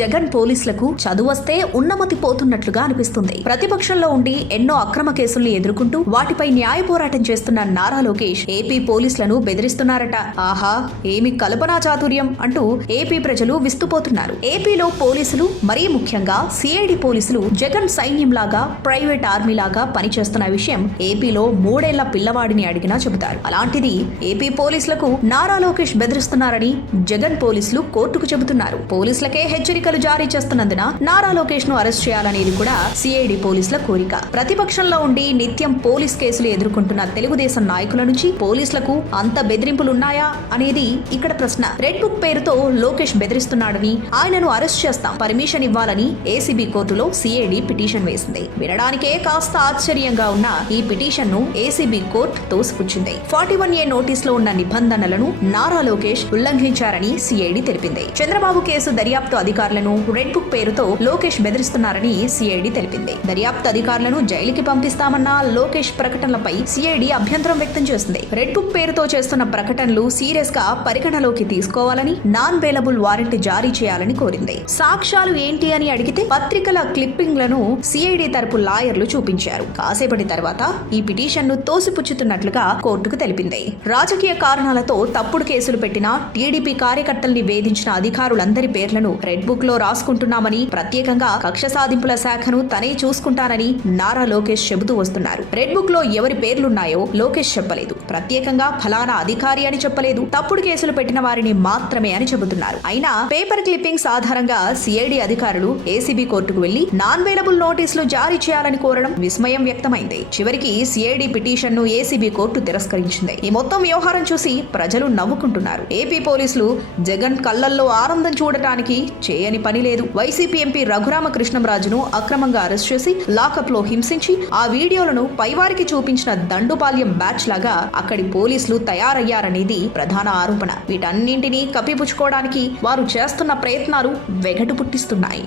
జగన్ పోలీసులకు చదువస్తే ఉన్నమతి పోతున్నట్లుగా అనిపిస్తుంది. ప్రతిపక్షంలో ఉండి ఎన్నో అక్రమ కేసుల్ని ఎదుర్కొంటూ వాటిపై న్యాయ పోరాటం చేస్తున్న నారా లోకేష్ ఏపీ పోలీసులను బెదిరిస్తున్నారట. ఆహా, ఏమి కల్పనా చాతుర్యం అంటూ ఏపీ ప్రజలు విస్తుపోతున్నారు. ఏపీలో పోలీసులు, మరీ ముఖ్యంగా సిఐడి పోలీసులు జగన్ సైన్యంలాగా, ప్రైవేట్ ఆర్మీలాగా పనిచేస్తున్న విషయం ఏపీలో 3 ఏళ్ల పిల్లవాడిని అడిగినా చెబుతారు. అలాంటిది ఏపీ పోలీసులకు నారా లోకేష్ బెదిరిస్తున్నారని జగన్ పోలీసులు కోర్టుకు చెబుతున్నారు. పోలీసులకే హెచ్చరికలు జారీ చేస్తున్నందున నారా లోకేష్ ను అరెస్ట్ చేయాలనేది కూడా సిఐడి పోలీసుల కోరిక. ప్రతిపక్షంలో ఉండి నిత్యం పోలీస్ కేసులు ఎదుర్కొంటున్న తెలుగుదేశం నాయకుల నుంచి పోలీసులకు అంత బెదిరింపులున్నాయా అనేది ఇక్కడ ప్రశ్న. రెడ్ బుక్ పేరుతో లోకేష్ బెదిరిస్తున్నాడని, ఆయనను అరెస్ట్ చేస్తాం, పర్మిషన్ ఇవ్వాలని ఏసీబీ కోర్టులో సిఐడి పిటిషన్ వేసింది. వినడానికే కాస్త ఆశ్చర్యంగా ఉన్న ఈ పిటిషన్ ను ఏసీబీ కోర్టు తోసిపుచ్చింది. 41A నోటీసులో ఉన్న నిబంధనలను నారా లోకేష్ ఉల్లంఘించారని సిఐడి తెలిపింది. చంద్రబాబు కేసు దర్యాప్తు అధికారులను రెడ్ బుక్ పేరుతో లోకేష్ బెదిరిస్తున్నారని సిఐడి తెలిపింది. దర్యాప్తు అధికారులను జైలుకి పంపిస్తామన్న లోకేష్ ప్రకటనలపై సిఐడి అభ్యంతరం వ్యక్తం చేసింది. రెడ్ బుక్ పేరుతో చేస్తున్న ప్రకటనలు సీరియస్ గా పరిగణలోకి తీసుకోవాలని, నాన్ బెయిలబుల్ వారెంట్ జారీ చేయాలని కోరింది. సాక్ష్యాలు ఏంటి అని అడిగితే పత్రికల క్లిప్పింగ్లను సిఐడి తరపు లాయర్లు చూపించారు. కాసేపటి తర్వాత ఈ పిటిషన్ ను తోసిపుచ్చుతున్నట్లుగా కోర్టుకు తెలిపింది. రాజకీయ కారణాలతో తప్పుడు కేసులు పెట్టిన టీడీపీ కార్యకర్తల్ని వేధించిన అధికారులందరి పేర్లను రెడ్ బుక్ లో రాసుకుంటున్నామని, ప్రత్యేకంగా కక్ష సాధింపుల శాఖను తనే చూసుకుంటానని నారా లోకేష్ చెబుతూ వస్తున్నారు. రెడ్ బుక్ లో ఎవరి పేర్లున్నాయో లోకేష్ చెప్పలేదు. ప్రత్యేకంగా ఫలానా అధికారి అని చెప్పలేదు. తప్పుడు కేసులు పెట్టిన వారిని మాత్రమే అని చెబుతున్నారు. అయినా పేపర్ క్లిప్పింగ్స్ ఆధారంగా సిఐడి అధికారులు ఏసీబీ కోర్టుకు వెళ్లి నాన్ బెయిలబుల్ నోటీసులు జారీ చేయాలని కోరడం విస్మయం వ్యక్తమైంది. చివరికి సిఐడి పిటిషన్ ను ఏసీబీ కోర్టు తిరస్కరించింది. ఈ మొత్తం వ్యవహారం చూసి ప్రజలు నవ్వుకుంటున్నారు. ఏపీ పోలీసులు జగన్ కళ్లల్లో ఆనందం చూడటానికి చేయని పని లేదు. వైసీపీ ఎంపీ రఘురామకృష్ణంరాజును అక్రమంగా అరెస్ట్ చేసి లాకప్ లో హింసించి ఆ వీడియోలను పైవారికి చూపించిన దండుపాల్యం బ్యాచ్ లాగా అక్కడి పోలీసులు తయారయ్యారనేది ప్రధాన ఆరోపణ. వీటన్నింటినీ కప్పిపుచ్చుకోవడానికి వారు చేస్తున్న ప్రయత్నాలు వెగటు పుట్టిస్తున్నాయి.